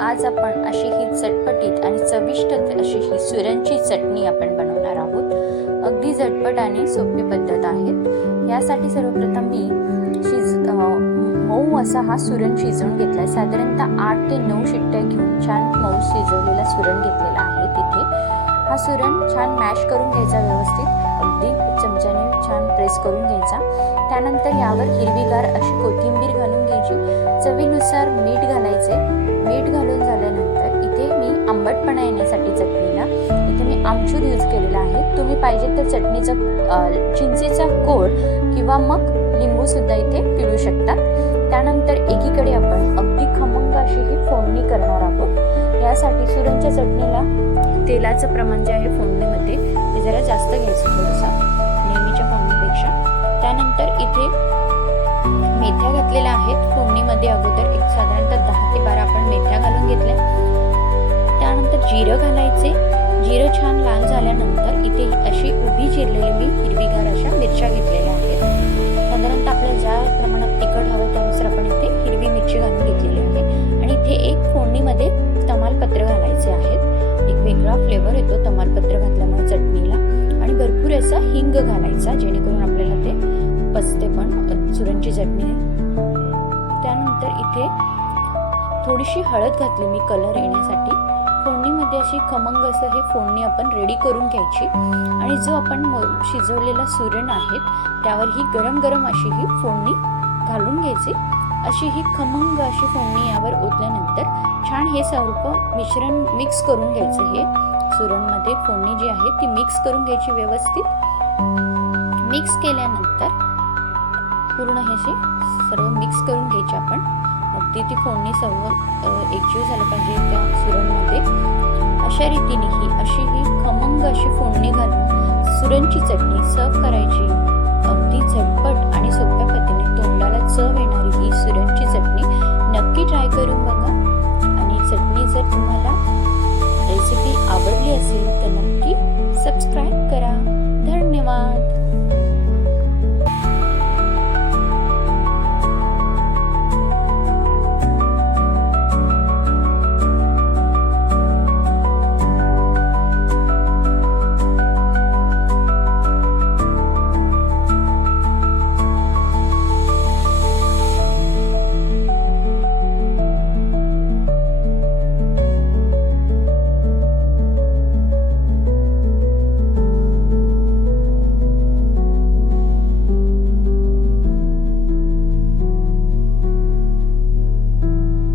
आज आपण अशी ही चटपटीत आणि चविष्ट अशी ही सुरणची चटणी आपण बनवणार आहोत। अगदी झटपट आणि सोपी पद्धत आहे। यासाठी सर्वप्रथम मी मऊ असा हा सुरण शिजवून घेतलाय। साधारणतः 8 ते 9 शिट्ट्या घेऊन छान मऊ शिजवलेला सुरण घेतलेला आहे। तिथे हा सुरण छान मॅश करून घ्यायचा, व्यवस्थित अगदी चमच्याने छान प्रेस करून घ्यायचा। त्यानंतर यावर हिरवीगार अशी कोथिंबीर घालून घ्यायची। चवीनुसार मीठ घालायचे। मीठ घालून झाल्यानंतर इथे मी आंबटपणा येण्यासाठी चटणीला इथे मी आमचूर यूज केलेला आहे। तुम्ही पाहिजे तर चटणीचा चिंचेचा कोळ किंवा मग लिंबू सुद्धा इथे पिळू शकता। त्यानंतर एकीकडे आपण अगदी खमंग अशी ही फोडणी करणार आहोत। यासाठी सुरणच्या चटणीला तेलाचं प्रमाण जे आहे फोडणीमध्ये ते जरा जास्त घ्यायचं, थोडंसं नेहमीच्या फोडणीपेक्षा। त्यानंतर इथे मेथ्या घातलेल्या आहेत फोडणीमध्ये। अगोदर एक साधारणतः 10 ते 12 आपण मेथ्या घालून घेतल्या। त्यानंतर जिरं घालायचे। जिरं छान लाल झाल्यानंतर इथे अशी उभी चिरलेली मी हिरवीगार अशा मिरच्या घेतलेल्या आहेत। साधारणतः आपल्याला ज्या प्रमाणात तिखट हवं त्यानुसार आपण इथे हिरवी मिरची घालून घेतलेली आहे। आणि इथे एक फोडणीमध्ये तमालपत्र घालायचे आहेत। एक वेगळा फ्लेवर येतो तमालपत्र घातल्यामुळे चटणीला। आणि भरपूर असा हिंग घालायचा, जेणेकरून आपल्याला ते पचते पण सुरणची चटणी। त्यानंतर इथे थोडीशी हळद घातली मी कलर येण्यासाठी। फोडणीमध्ये अशी खमंग असं हे फोडणी आपण रेडी करून घ्यायची। आणि जो आपण शिजवलेला सुरण आहे त्यावर ही गरम गरम अशी ही फोडणी घालून घ्यायची। अशी ही खमंग अशी फोडणी यावर ओतल्यानंतर छान हे सर्व मिश्रण मिक्स करून घ्यायचं। हे सुरणमध्ये फोडणी जी आहे ती मिक्स करून घ्यायची व्यवस्थित। मिक्स केल्यानंतर पूर्ण हे सर्व मिक्स करून घ्यायचे आपण। अगदी ती फोडणी सर्व एकजीव झालं पाहिजे त्या सुरणमध्ये। अशा रीतीने अशी ही खमंग अशी फोडणी घालून सुरणची चटणी सर्व करायची। अगदी झटपट आणि सोप्या पद्धतीने तोंडाला चव येणारी ही सुरणची चटणी